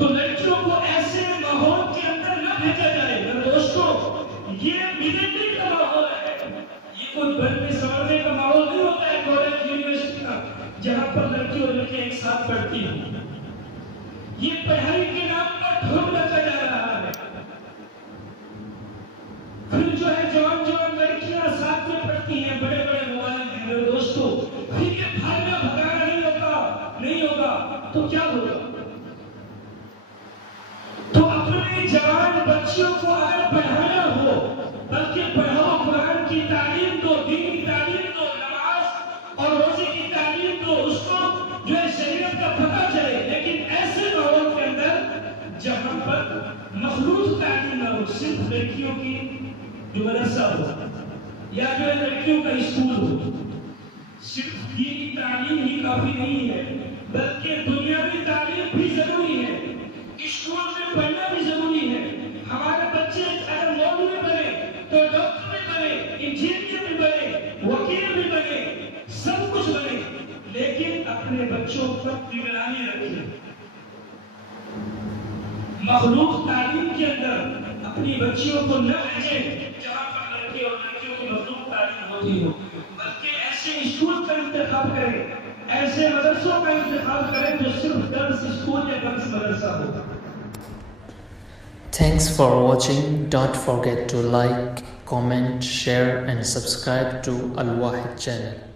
تو لڑکیوں کو ایسے ماحول کے اندر نہ بھیجا جائے. میرے دوستو یہ ملٹری کا ماحول ہے, یہ کوئی بننے سنورنے کا ماحول نہیں ہوتا ہے کالج یونیورسٹی کا جہاں پر لڑکی اور لڑکیاں ایک ساتھ پڑھتی ہیں. یہ پڑھائی کے نام پر ڈھونڈ رکھا جا رہا ہے. پھر جو ہے جوان جوان لڑکیاں ساتھ میں پڑھتی ہیں, بڑے بڑے موبائل ہیں. میرے دوستو پھر یہ بھاگنا بھگانا نہیں ہوگا تو کیا ہوگا؟ تو اپنے جوان بچیوں کو اگر پڑھانا ہو بلکہ پڑھاؤ, قرآن کی تعلیم دو, دین کی تعلیم دو, نماز اور روزے کی تعلیم دو, اس کو جو ہے شریعت کا پتہ چلے. لیکن ایسے ماحول کے اندر جہاں پر مخلوط تعلیم نہ ہو, صرف لڑکیوں کی جو مدرسہ ہو یا جو ہے لڑکیوں کا اسکول ہو, صرف دین کی تعلیم ہی کافی نہیں ہے بلکہ دنیاوی تعلیم بھی ضروری ہے. اسکول میں پڑھنا بھی ضروری ہے. ہمارے بچے اگر مولوی بنے تو ڈاکٹر بھی بنے, انجینئر بھی بنے, وکیل بھی بنے, سب کچھ بنے, لیکن اپنے بچوں پر نگرانی رکھیں. مخلوق تعلیم کے اندر اپنی بچیوں کو نہ بھیجیں جہاں پر لڑکے اور لڑکیوں کی مخلوق تعلیم ہوتی ہو, بلکہ ایسے اسکول کا انتخاب کریں, ایسے مدرسوں کا انتخاب کریں جو صرف گرلز اسکول یا گرلز مدرسہ ہو. Thanks for watching. Don't forget to like, comment, share and subscribe to Al Wahid channel.